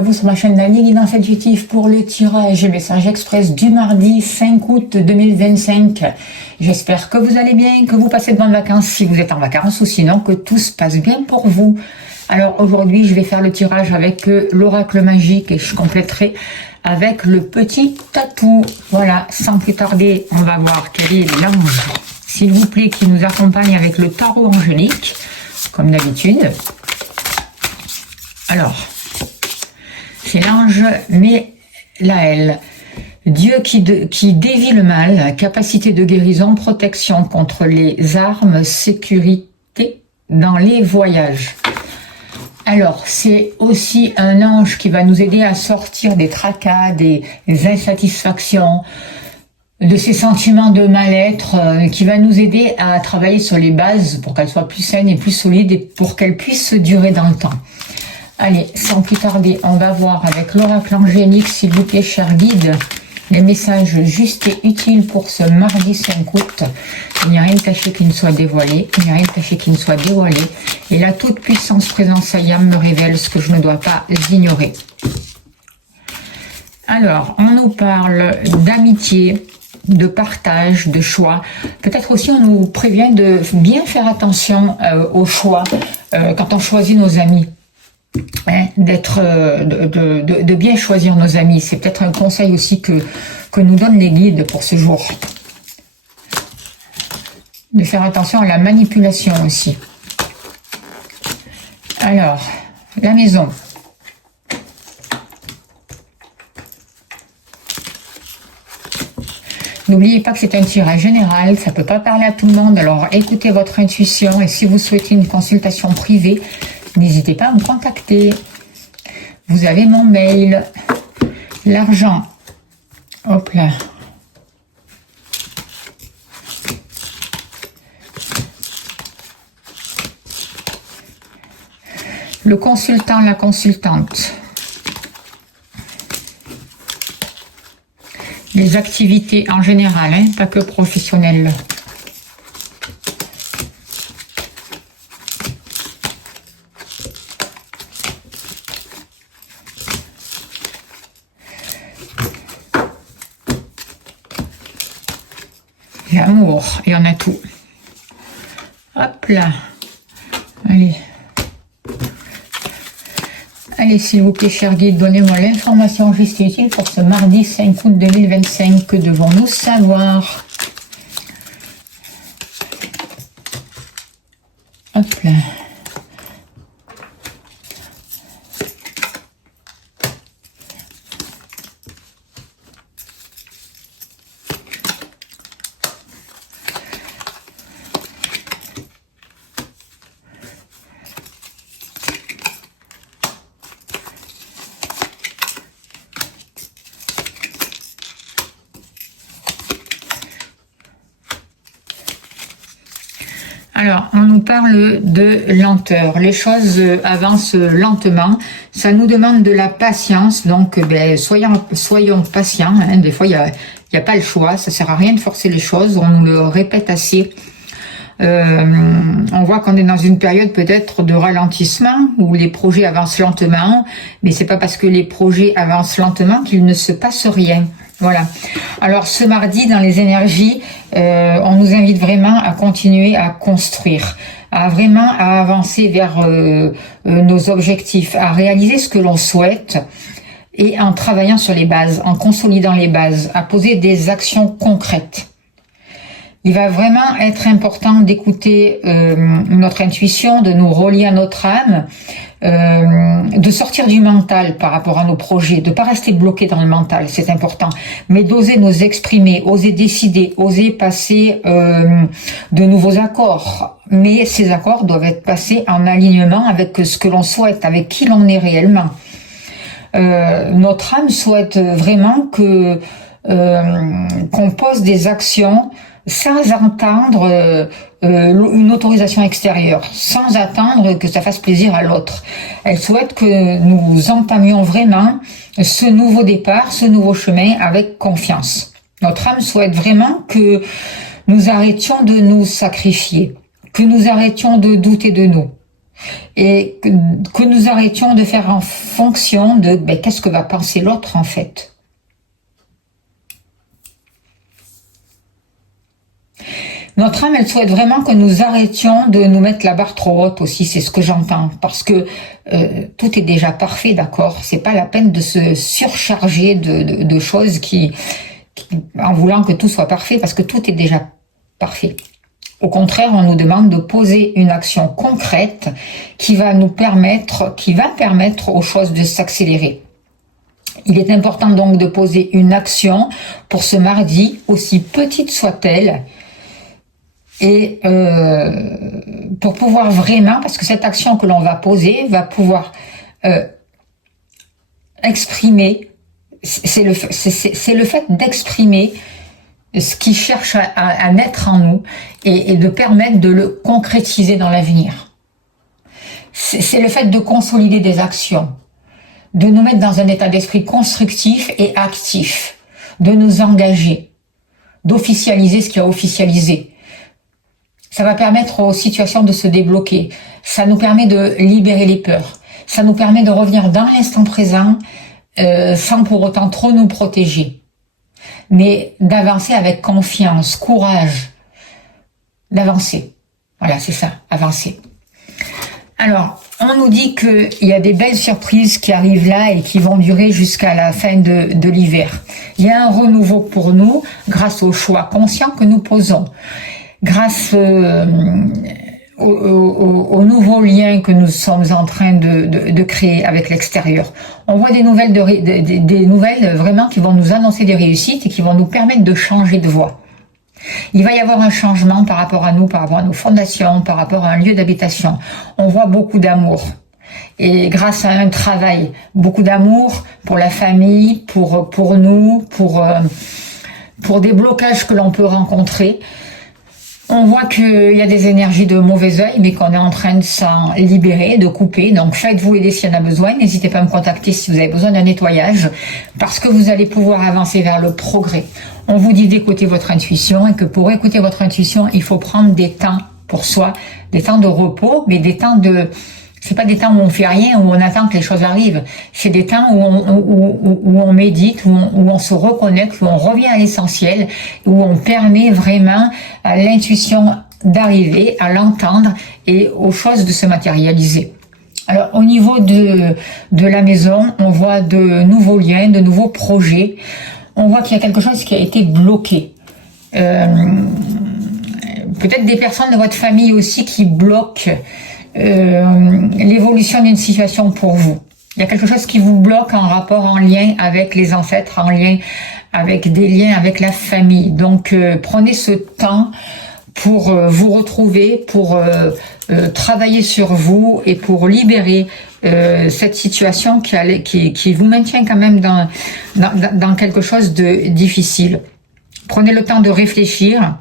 à vous sur ma chaîne La Guidance Intuitive pour le tirage message express du mardi 5 août 2025. J'espère que vous allez bien, que vous passez de bonnes vacances si vous êtes en vacances ou sinon que tout se passe bien pour vous. Alors aujourd'hui, je vais faire le tirage avec l'oracle magique et je compléterai avec le petit tatou. Voilà, sans plus tarder, on va voir quel est l'ange, s'il vous plaît, qui nous accompagne avec le tarot angélique, comme d'habitude. Alors, c'est l'ange Mélaël. Dieu qui dévie le mal, capacité de guérison, protection contre les armes, sécurité dans les voyages. Alors, c'est aussi un ange qui va nous aider à sortir des tracas, des insatisfactions, de ces sentiments de mal-être, qui va nous aider à travailler sur les bases pour qu'elles soient plus saines et plus solides et pour qu'elles puissent durer dans le temps. Allez, sans plus tarder, on va voir avec l'oracle angélique, s'il vous plaît, cher guide, les messages justes et utiles pour ce mardi 5 août. Il n'y a rien de caché qui ne soit dévoilé, il n'y a rien de caché qui ne soit dévoilé. Et la toute puissance présence Ayam me révèle ce que je ne dois pas ignorer. Alors, on nous parle d'amitié, de partage, de choix. Peut-être aussi on nous prévient de bien faire attention aux choix quand on choisit nos amis. Hein, de bien choisir nos amis. C'est peut-être un conseil aussi que nous donnent les guides pour ce jour. De faire attention à la manipulation aussi. Alors, la maison. N'oubliez pas que c'est un tirage général, ça ne peut pas parler à tout le monde, alors écoutez votre intuition et si vous souhaitez une consultation privée, n'hésitez pas à me contacter. Vous avez mon mail. L'argent. Hop là. Le consultant, la consultante. Les activités en général, hein, pas que professionnelles. L'amour, il y en a tout. Hop là. Allez. Allez, s'il vous plaît, cher guide, donnez-moi l'information juste et utile pour ce mardi 5 août 2025. Que devons-nous savoir? Hop là. Alors, on nous parle de lenteur. Les choses avancent lentement. Ça nous demande de la patience. Donc, soyons patients. Hein. Des fois, il y a pas le choix. Ça sert à rien de forcer les choses. On nous le répète assez. On voit qu'on est dans une période peut-être de ralentissement où les projets avancent lentement. Mais c'est pas parce que les projets avancent lentement qu'il ne se passe rien. Voilà. Alors ce mardi, dans les énergies, on nous invite vraiment à continuer à construire, à avancer vers nos objectifs, à réaliser ce que l'on souhaite et en travaillant sur les bases, en consolidant les bases, à poser des actions concrètes. Il va vraiment être important d'écouter notre intuition, de nous relier à notre âme, de sortir du mental par rapport à nos projets, de ne pas rester bloqué dans le mental, c'est important, mais d'oser nous exprimer, oser décider, oser passer de nouveaux accords. Mais ces accords doivent être passés en alignement avec ce que l'on souhaite, avec qui l'on est réellement. Notre âme souhaite vraiment que qu'on pose des actions sans entendre une autorisation extérieure, sans attendre que ça fasse plaisir à l'autre. Elle souhaite que nous entamions vraiment ce nouveau départ, ce nouveau chemin avec confiance. Notre âme souhaite vraiment que nous arrêtions de nous sacrifier, que nous arrêtions de douter de nous, et que nous arrêtions de faire en fonction de qu'est-ce que va penser l'autre en fait. Notre âme, elle souhaite vraiment que nous arrêtions de nous mettre la barre trop haute aussi, c'est ce que j'entends, parce que tout est déjà parfait, d'accord. C'est pas la peine de se surcharger de choses en voulant que tout soit parfait, parce que tout est déjà parfait. Au contraire, on nous demande de poser une action concrète qui va permettre aux choses de s'accélérer. Il est important donc de poser une action pour ce mardi, aussi petite soit-elle, et pour pouvoir vraiment, parce que cette action que l'on va poser va pouvoir exprimer, c'est le fait d'exprimer ce qui cherche à naître en nous et de permettre de le concrétiser dans l'avenir. C'est le fait de consolider des actions, de nous mettre dans un état d'esprit constructif et actif, de nous engager, d'officialiser ce qui a officialisé. Ça va permettre aux situations de se débloquer. Ça nous permet de libérer les peurs. Ça nous permet de revenir dans l'instant présent sans pour autant trop nous protéger. Mais d'avancer avec confiance, courage, d'avancer. Voilà, c'est ça, avancer. Alors, on nous dit qu'il y a des belles surprises qui arrivent là et qui vont durer jusqu'à la fin de l'hiver. Il y a un renouveau pour nous grâce aux choix conscients que nous posons. Grâce aux nouveaux liens que nous sommes en train de créer avec l'extérieur. On voit des nouvelles, des nouvelles vraiment qui vont nous annoncer des réussites et qui vont nous permettre de changer de voie. Il va y avoir un changement par rapport à nous, par rapport à nos fondations, par rapport à un lieu d'habitation. On voit beaucoup d'amour. Et grâce à un travail, beaucoup d'amour pour la famille, pour nous, pour des blocages que l'on peut rencontrer. On voit qu'il y a des énergies de mauvais œil, mais qu'on est en train de s'en libérer, de couper. Donc faites-vous aider s'il y en a besoin. N'hésitez pas à me contacter si vous avez besoin d'un nettoyage, parce que vous allez pouvoir avancer vers le progrès. On vous dit d'écouter votre intuition, et que pour écouter votre intuition, il faut prendre des temps pour soi, des temps de repos, mais des temps de... C'est pas des temps où on fait rien, où on attend que les choses arrivent. C'est des temps où on médite, où on se reconnecte, où on revient à l'essentiel, où on permet vraiment à l'intuition d'arriver, à l'entendre et aux choses de se matérialiser. Alors, au niveau de la maison, on voit de nouveaux liens, de nouveaux projets. On voit qu'il y a quelque chose qui a été bloqué. Peut-être des personnes de votre famille aussi qui bloquent l'évolution d'une situation pour vous. Il y a quelque chose qui vous bloque en rapport, en lien avec les ancêtres, en lien avec des liens avec la famille. Donc prenez ce temps pour vous retrouver, pour travailler sur vous et pour libérer cette situation qui vous maintient quand même dans quelque chose de difficile. Prenez le temps de réfléchir.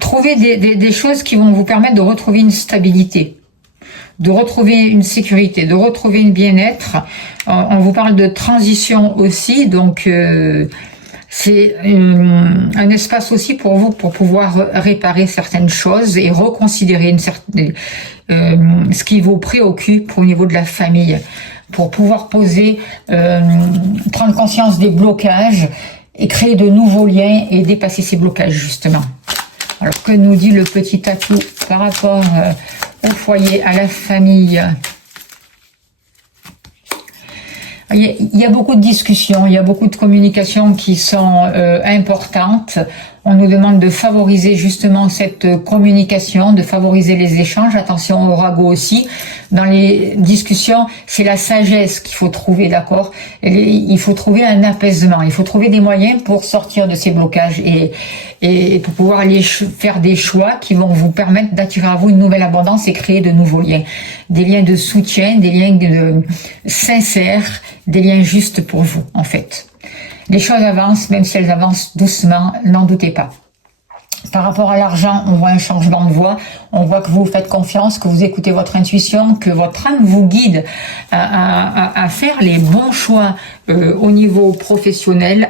Trouvez des choses qui vont vous permettre de retrouver une stabilité, de retrouver une sécurité, de retrouver une bien-être. On vous parle de transition aussi, donc c'est un espace aussi pour vous pour pouvoir réparer certaines choses et reconsidérer ce qui vous préoccupe au niveau de la famille, pour pouvoir prendre conscience des blocages et créer de nouveaux liens et dépasser ces blocages justement. Alors que nous dit le petit tatou par rapport au foyer, à la famille? Il y a beaucoup de discussions, il y a beaucoup de communications qui sont importantes. On nous demande de favoriser justement cette communication, de favoriser les échanges. Attention au ragot aussi. Dans les discussions, c'est la sagesse qu'il faut trouver, d'accord? Il faut trouver un apaisement, il faut trouver des moyens pour sortir de ces blocages et pour pouvoir aller faire des choix qui vont vous permettre d'attirer à vous une nouvelle abondance et créer de nouveaux liens. Des liens de soutien, des liens sincères, des liens justes pour vous, en fait. Les choses avancent, même si elles avancent doucement, n'en doutez pas. Par rapport à l'argent, on voit un changement de voie, On voit que vous faites confiance, que vous écoutez votre intuition, que votre âme vous guide à faire les bons choix au niveau professionnel,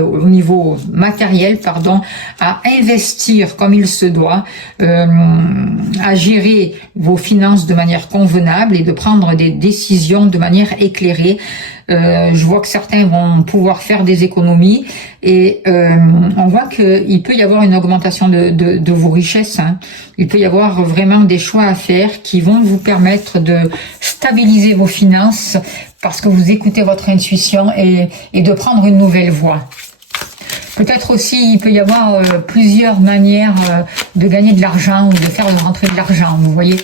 au niveau matériel, pardon, à investir comme il se doit, à gérer vos finances de manière convenable et de prendre des décisions de manière éclairée. Je vois que certains vont pouvoir faire des économies et on voit qu'il peut y avoir une augmentation de vos richesses. Hein. Il peut y avoir vraiment des choix à faire qui vont vous permettre de stabiliser vos finances parce que vous écoutez votre intuition et de prendre une nouvelle voie. Peut-être aussi, il peut y avoir plusieurs manières de gagner de l'argent ou de faire rentrer de l'argent, vous voyez.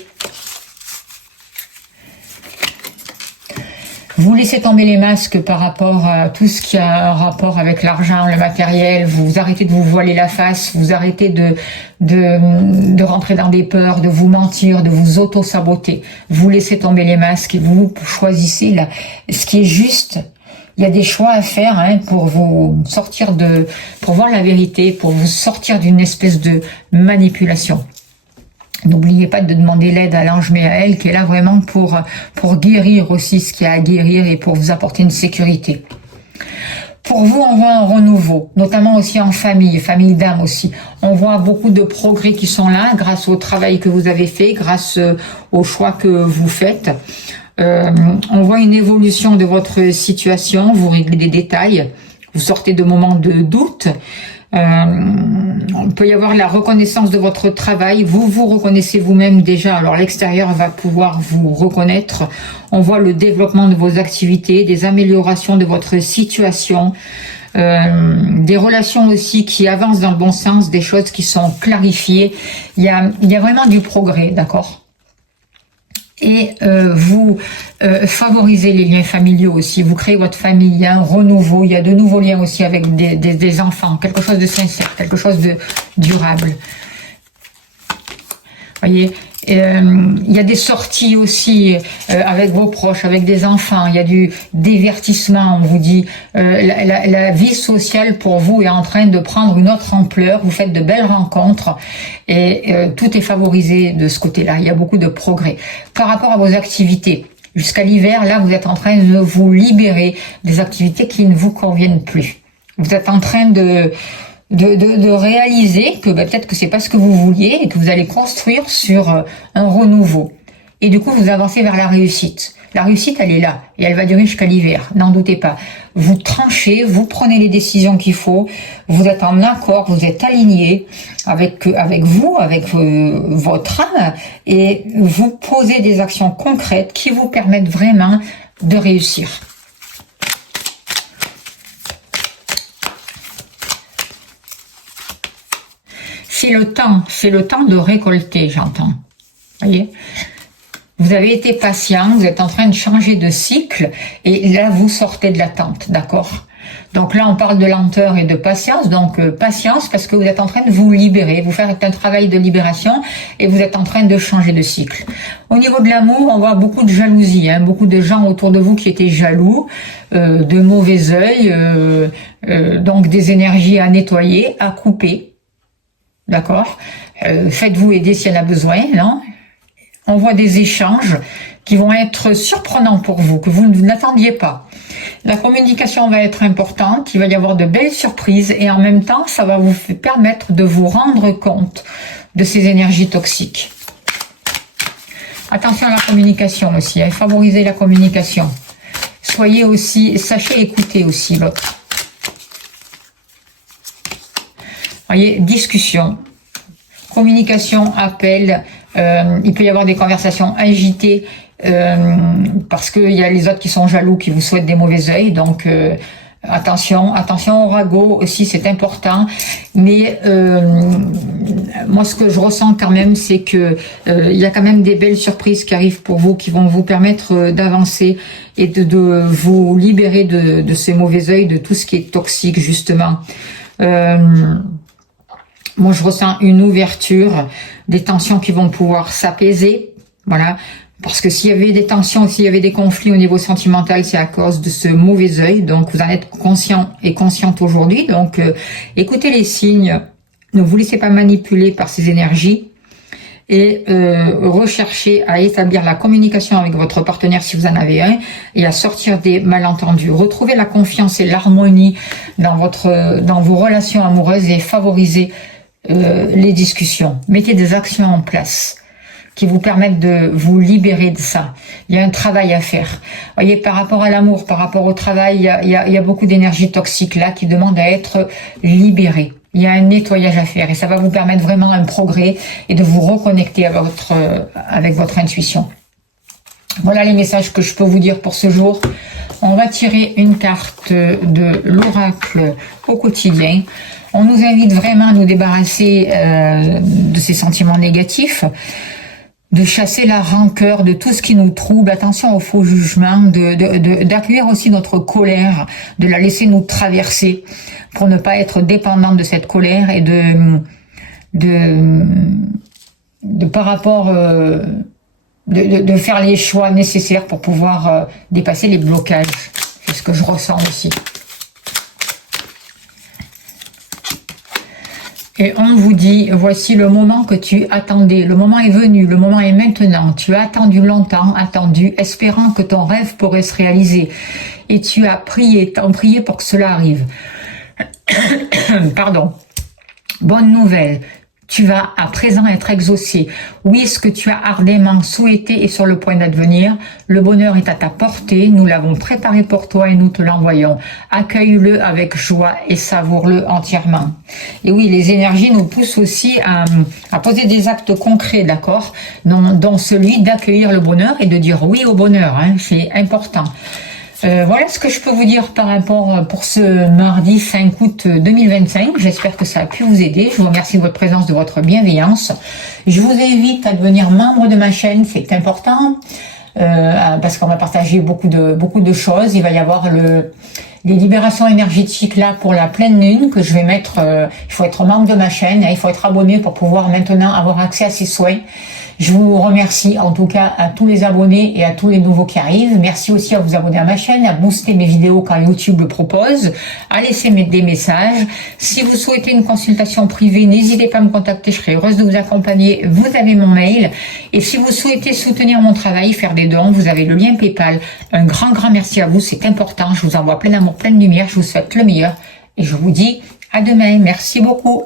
Vous laissez tomber les masques par rapport à tout ce qui a un rapport avec l'argent, le matériel, vous arrêtez de vous voiler la face, vous arrêtez de rentrer dans des peurs, de vous mentir, de vous auto-saboter. Vous laissez tomber les masques et vous choisissez là, ce qui est juste. Il y a des choix à faire hein, pour vous sortir pour voir la vérité, pour vous sortir d'une espèce de manipulation. N'oubliez pas de demander l'aide à l'ange Michael qui est là vraiment pour guérir aussi ce qu'il y a à guérir et pour vous apporter une sécurité. Pour vous, on voit un renouveau, notamment aussi en famille d'âme aussi. On voit beaucoup de progrès qui sont là grâce au travail que vous avez fait, grâce aux choix que vous faites. On voit une évolution de votre situation, vous réglez des détails, vous sortez de moments de doute. Il peut y avoir la reconnaissance de votre travail, vous vous reconnaissez vous-même déjà, alors l'extérieur va pouvoir vous reconnaître. On voit le développement de vos activités, des améliorations de votre situation, des relations aussi qui avancent dans le bon sens, des choses qui sont clarifiées. Il y a vraiment du progrès, d'accord ? Et vous favorisez les liens familiaux aussi, vous créez votre famille, il y a un renouveau, il y a de nouveaux liens aussi avec des enfants, quelque chose de sincère, quelque chose de durable. Voyez, il y a des sorties aussi avec vos proches, avec des enfants, il y a du divertissement, on vous dit, la vie sociale pour vous est en train de prendre une autre ampleur, vous faites de belles rencontres et tout est favorisé de ce côté-là, il y a beaucoup de progrès. Par rapport à vos activités, jusqu'à l'hiver, là vous êtes en train de vous libérer des activités qui ne vous conviennent plus. Vous êtes en train de réaliser que peut-être que c'est pas ce que vous vouliez et que vous allez construire sur un renouveau. Et du coup, vous avancez vers la réussite. La réussite, elle est là et elle va durer jusqu'à l'hiver, n'en doutez pas. Vous tranchez, vous prenez les décisions qu'il faut, vous êtes en accord, vous êtes aligné avec vous, avec votre âme et vous posez des actions concrètes qui vous permettent vraiment de réussir. C'est le temps de récolter, j'entends. Voyez, vous avez été patient, vous êtes en train de changer de cycle, et là, vous sortez de l'attente, d'accord? Donc là, on parle de lenteur et de patience, donc patience parce que vous êtes en train de vous libérer, vous faites un travail de libération, et vous êtes en train de changer de cycle. Au niveau de l'amour, on voit beaucoup de jalousie, hein, beaucoup de gens autour de vous qui étaient jaloux, de mauvais œil, donc des énergies à nettoyer, à couper. D'accord, faites-vous aider s'il y en a besoin, non? On voit des échanges qui vont être surprenants pour vous, que vous n'attendiez pas. La communication va être importante, il va y avoir de belles surprises et en même temps, ça va vous permettre de vous rendre compte de ces énergies toxiques. Attention à la communication aussi, hein, favorisez la communication. Soyez aussi, sachez écouter aussi l'autre. Voyez, discussion, communication, appel, il peut y avoir des conversations agitées parce qu'il y a les autres qui sont jaloux, qui vous souhaitent des mauvais œils, donc attention au ragot aussi, c'est important. Mais moi, ce que je ressens quand même, c'est que il y a quand même des belles surprises qui arrivent pour vous, qui vont vous permettre d'avancer et de vous libérer de ces mauvais œils, de tout ce qui est toxique justement. Moi, je ressens une ouverture, des tensions qui vont pouvoir s'apaiser, voilà. Parce que s'il y avait des tensions, s'il y avait des conflits au niveau sentimental, c'est à cause de ce mauvais œil. Donc, vous en êtes conscient et consciente aujourd'hui. Donc, écoutez les signes, ne vous laissez pas manipuler par ces énergies. et recherchez à établir la communication avec votre partenaire si vous en avez un et à sortir des malentendus. Retrouvez la confiance et l'harmonie dans vos relations amoureuses et favorisez les discussions. Mettez des actions en place qui vous permettent de vous libérer de ça. Il y a un travail à faire. Vous voyez, par rapport à l'amour, par rapport au travail, il y a beaucoup d'énergie toxique là qui demande à être libérée. Il y a un nettoyage à faire et ça va vous permettre vraiment un progrès et de vous reconnecter avec votre intuition. Voilà les messages que je peux vous dire pour ce jour. On va tirer une carte de l'oracle au quotidien. On nous invite vraiment à nous débarrasser de ces sentiments négatifs, de chasser la rancœur, de tout ce qui nous trouble. Attention aux faux jugements, d'accueillir aussi notre colère, de la laisser nous traverser pour ne pas être dépendant de cette colère et par rapport de faire les choix nécessaires pour pouvoir dépasser les blocages. C'est ce que je ressens aussi. Et on vous dit, voici le moment que tu attendais, le moment est venu, le moment est maintenant, tu as attendu longtemps, espérant que ton rêve pourrait se réaliser. Et tu as prié, tant prié pour que cela arrive. Pardon. Bonne nouvelle. Tu vas à présent être exaucé. Oui, ce que tu as ardemment souhaité est sur le point d'advenir. Le bonheur est à ta portée. Nous l'avons préparé pour toi et nous te l'envoyons. Accueille-le avec joie et savoure-le entièrement. Et oui, les énergies nous poussent aussi à poser des actes concrets, d'accord, dont celui d'accueillir le bonheur et de dire oui au bonheur. Hein, c'est important. Voilà ce que je peux vous dire par rapport pour ce mardi 5 août 2025. J'espère que ça a pu vous aider. Je vous remercie de votre présence, de votre bienveillance. Je vous invite à devenir membre de ma chaîne, c'est important, parce qu'on va partager beaucoup de choses. Il va y avoir les libérations énergétiques là pour la pleine lune que je vais mettre. Il faut être membre de ma chaîne, il faut être abonné pour pouvoir maintenant avoir accès à ces soins. Je vous remercie en tout cas à tous les abonnés et à tous les nouveaux qui arrivent. Merci aussi à vous abonner à ma chaîne, à booster mes vidéos quand YouTube le propose, à laisser des messages. Si vous souhaitez une consultation privée, n'hésitez pas à me contacter, je serai heureuse de vous accompagner. Vous avez mon mail. Et si vous souhaitez soutenir mon travail, faire des dons, vous avez le lien PayPal. Un grand merci à vous, c'est important. Je vous envoie plein d'amour, plein de lumière. Je vous souhaite le meilleur et je vous dis à demain. Merci beaucoup.